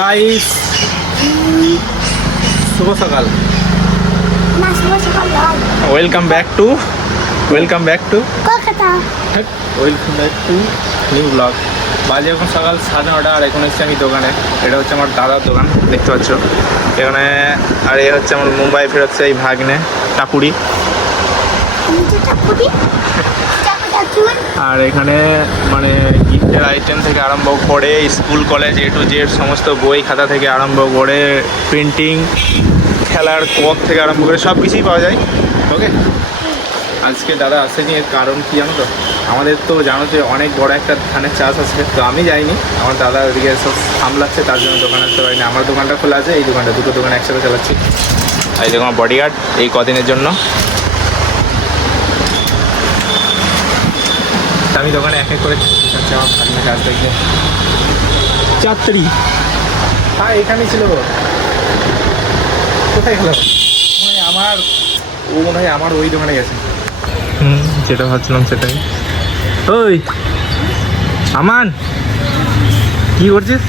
Guys শুভ সকাল, welcome back to welcome back to new blog. বাজে এখন সকাল 9:30 আর এখন এসেছি আমি দোকানে। এটা হচ্ছে আমার দাদার দোকান, দেখতে পাচ্ছ এখানে। আর এ হচ্ছে আমার মুম্বাই ফেরোচ্ছে এই ভাগ্নে টাপুরি। আর এখানে মানে গিফটের আইটেম থেকে আরম্ভ করে school college A to Z সমস্ত বই খাতা থেকে আরম্ভ করে প্রিন্টিং, খেলার কক থেকে আরম্ভ করে সব কিছুই পাওয়া যায়। ওকে, আজকে দাদা আসেনি, এর কারণ কি জানো তো? আমাদের তো জানো যে অনেক বড় একটা ধানের চাষ আছে, তো আমি যাইনি, আমার দাদা ওদিকে সব সামলাচ্ছে, তার জন্য দোকান আসতে পারিনি। আমার দোকানটা খোলা আছে, এই দোকানটা, দুটো দোকান একসাথে চালাচ্ছি। আর এই দেখো আমার বডিগার্ড এই কদিনের জন্য। আমি দোকানে এক এক করে যাচ্ছি আমার ভাগ্নে কাজ দেখে। চাত্রি হ্যাঁ এখানেই ছিল, কোথায় গেল? ও মনে হয় আমার ওই দোকানে গেছে। যেটা ভাবছিলাম সেটাই। ওই আমান, কি করছিস?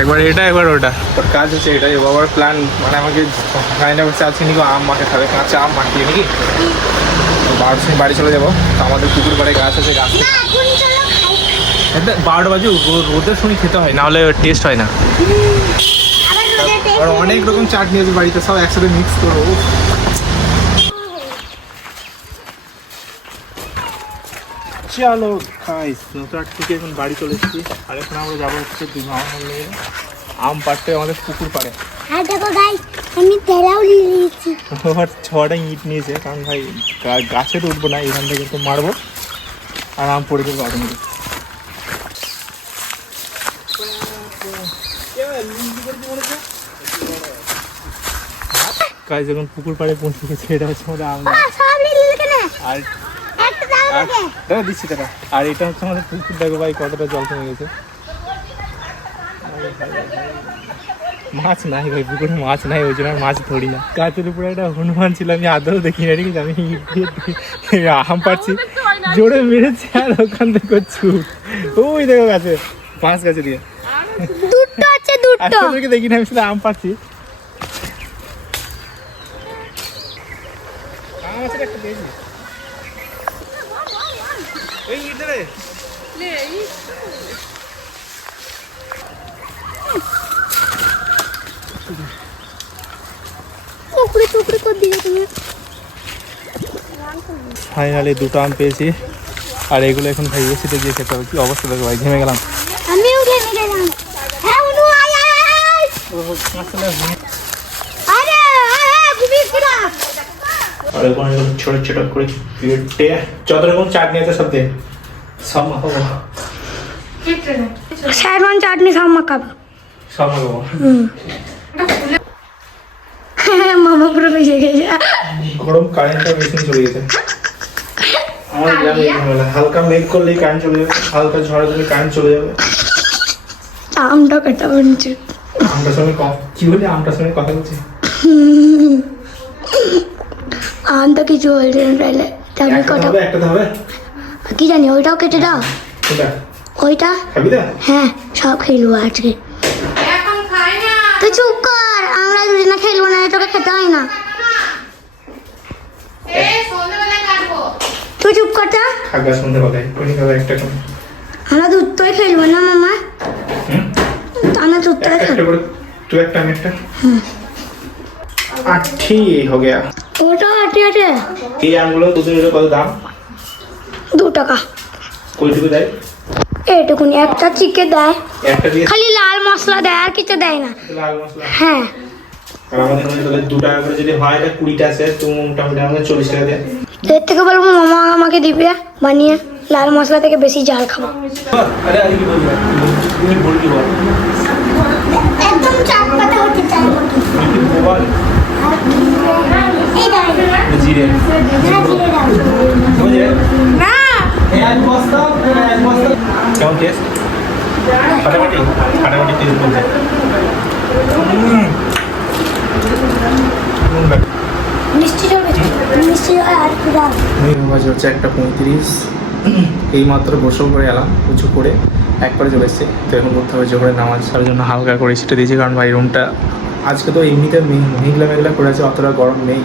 একবার এটা একবার ওটা, ওর কাজ হচ্ছে এটাই। বাবার প্ল্যান মানে আমাকে ফাইনাল করছে আজকে নাকি আম মাখে খাবে, কাঁচা আম মাখিয়ে নাকি 12টার সময় বাড়ি চলে যাবো। তো আমাদের পুকুর পাড়ে গাছ আছে, গাছ 12টা বাজে রোদের সময় খেতে হয়, নাহলে টেস্ট হয় না। আর অনেক রকম চাটনি আছে বাড়িতে, সব একসাথে মিক্স করবো। চলো খাইস, নতুন থেকে এখন বাড়ি চলে এসেছি। আর এখন আমরা যাবো হচ্ছে আম পাড়তে আমাদের পুকুর পাড়ে। আর দেখো গাইস, আমি তেলাও নিয়ে নিয়েছি। আমার 6টা ইট নিয়েছে, কারণ ভাই গাছে তো উঠবো না, এখান থেকে তো মারবো আর আম পড়ে যাবো অটোমেটিক। গাইস যখন পুকুর পাড়ে পৌঁছে গেছে, এটা হচ্ছে আমাদের আম আর দাদা দিচ্ছি দাদা। আর এটা হচ্ছে আমাদের পুকুর, দেখো ভাই কতটা জল কমে গেছে। মাছ নাই ভাই, পুকুরে মাছ নাই, ওই জন্য মাছ ধরি না। গাছের উপরে একটা হনুমান ছিল, আমি আদৌ দেখি না, ঠিক আছে? আমি আম পাচ্ছি, জোরে মেরেছে আর ওখান থেকে ছুট। ওই দেখো গাছে, বাঁশ গাছে দিয়ে দেখি না, আমি শুধু আম পাচ্ছি। ফাইনালি 2টা আম পেয়েছি, আর এগুলো এখন ভাই এসিতে দিয়ে খেতে হবে। কি অবস্থা দেখো ভাই, ঘেমে গেলাম। আমিও ঘেমে গেলাম। হ্যাঁ অনু আয় আয় আয়। আরে আয় ঘুমিয়ে পড়া। আর এখন ছোট ছোট করে কেটে যত রকম চাটনি আছে সব দিয়ে সব মাখাবো। সাইমন চাটনি সব মাখাবো, সব মাখাবো। মামা পুরো বেজে গেছে। গরম কারেন্টটা বেশি চলে গেছে আমার গ্রামে। হালকা মেঘ করলেই কারেন্ট চলে যাবে, হালকা ঝড় দিলে কারেন্ট চলে যাবে। আমটা কাটা বলছে, আমটার সঙ্গে কি বলি, আমটার সঙ্গে কথা বলছি। আম তো কিছু বলছে না, তাহলে আমি কথা একটা হবে কি জানি। ওইটাও কেটে দাও, ওইটা খাবি না? হ্যাঁ সব খেলবো আজকে। তুই চুপ কর, আমরা দুজনে খেলবো না, তোকে খেতে হয় না। তুই চুপ কর তা। খাগা শুনতে পাবে কোনি খাবে একটা কম। আমরা দুধ তোই খেলবো না মামা, আমরা দুধ তোই একটা খেলবো। করে तू एक टाइम एक आठी हो गया। ওটা আটে আটে এই আমগুলো দুদিনের কত দাম? 2 টাকা। কইটুকু দেয়? এইটুকুনি একটা চিকে দেয়, একটা দিয়ে খালি লাল মশলা দেয়, আর কিছু দেয় না। লাল মশলা হ্যাঁ, আর আমাদের এখানে তাহলে 2 টাকা করে যদি হয় এটা 20টা আছে, তুমি মোটামুটি আমাদের 40 টাকা দেয়। এর থেকে বলবো মামা আমাকে দিবে বানিয়ে, লাল মশলা থেকে বেশি ঝাল খাবো। আরে আরে কি বলবি, তুমি বলবি বল একদম চাট পাতা হতে চাই কি বল। এই দাঁড়া জিরে না, জিরে দাও বুঝে না। এক বস্তা কেমন টেস্ট? ফাটাফাটি ফাটাফাটি টেস্ট বলছে। মিষ্টি হবে, মিষ্টি আর কি দাও। বাজে হচ্ছে 1:35। এইমাত্র গোসল করে এলাম, উঁচু করে একবারে চলে এসেছি। তো এখন করতে হবে জোহরের নামাজ, তার জন্য হালকা করে সেটা দিয়েছি, কারণ ভাই রুমটা আজকে তো এমনিতে মেঘলা মেঘলা করে আছে, অতটা গরম নেই,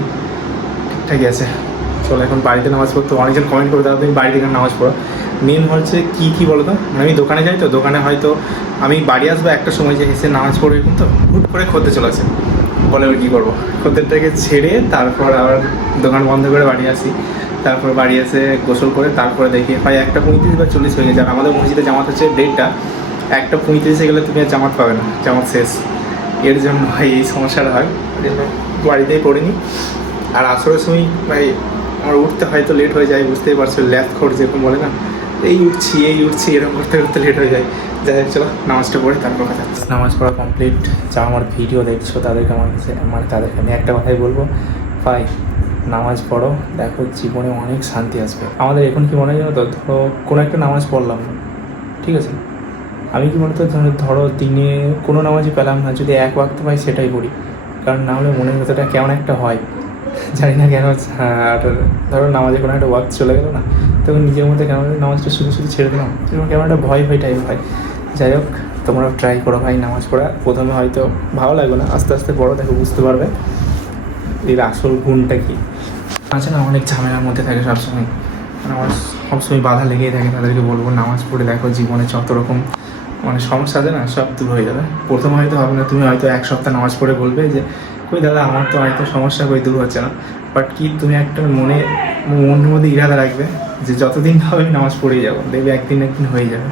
ঠিকঠাকই আছে। চলো এখন বাড়িতে নামাজ পড়তে, অনেকজন কমেন্ট করে দাও তুমি বাড়িতে কেন নামাজ পড়ো। মেন হচ্ছে কী বলো তো, আমি দোকানে যাই, তো দোকানে হয়তো আমি বাড়ি আসবো একটা সময়, যে এসে নামাজ পড়ে এরকম, তো হুট করে খদ্দের চলে আসে, বলে ওই কী করবো, খদ্দেরটাকে ছেড়ে তারপর আবার দোকান বন্ধ করে বাড়ি আসি। তারপর বাড়ি এসে গোসল করে তারপরে দেখি প্রায় 1:35 বা 40 হয়ে গেছে। আর আমাদের মসজিদে জামাত হচ্ছে 1:30, 1:35 গেলে তুমি আর জামাত পাবে না, জামাত শেষ। এর জন্য ভাই এই সমস্যাটা হয়, ওই জন্য বাড়িতেই পড়িনি। আর আসরের সময় ভাই আমার উঠতে হয়তো লেট হয়ে যায়, বুঝতেই পারছো, ল্যাথ খোর যেরকম বলে না, এই উঠছি এরকম করতে করতে লেট হয়ে যায়। যাই হোক চলো নামাজটা পড়ে তারপর কথা। নামাজ পড়া কমপ্লিট। যা আমার ভিডিও দেখছো তাদেরকে তাদেরকে আমি একটা কথাই বলবো, ভাই নামাজ পড়ো, দেখো জীবনে অনেক শান্তি আসবে। আমাদের এখন কি মনে হয় জানো তো, ধরো কোনো একটা নামাজ পড়লাম না, ঠিক আছে, আমি কি বলতো, ধরো দিনে কোনো নামাজই পেলাম না, যদি এক ওয়াক্ত পাই সেটাই পড়ি, কারণ না হলে মনের ভেতরটা কেমন একটা হয়, জানি না কেন। আর ধরো নামাজে কোনো একটা ওয়াক্ত চলে গেলো না, তখন নিজের মধ্যে কেমন নামাজটা শুধু ছেড়ে দিলাম, কেমন একটা ভয় টাইপ হয়। যাই হোক তোমরাও ট্রাই করো ভাই নামাজ পড়া। প্রথমে হয়তো ভালো লাগবে না, আস্তে আস্তে বড় দেখো বুঝতে পারবে এর আসল গুণটা কী আছে। না অনেক ঝামেলার মধ্যে থাকে সবসময়, মানে আমার সবসময় বাধা লেগেই থাকে। তাদেরকে বলবো নামাজ পড়ে দেখো জীবনে যত রকম মানে সমস্যা আছে না, সব দূর হয়ে যাবে। প্রথমে হয়তো হবে না, তুমি হয়তো এক সপ্তাহ নামাজ পড়ে বলবে যে কই দাদা আমার তো হয়তো সমস্যা কই দূর হচ্ছে না, বাট কি তুমি একটা মনের মধ্যে ইরাদা রাখবে যে যতদিন হবে আমি নামাজ পড়েই যাবো, দেখবে একদিন হয়ে যাবে।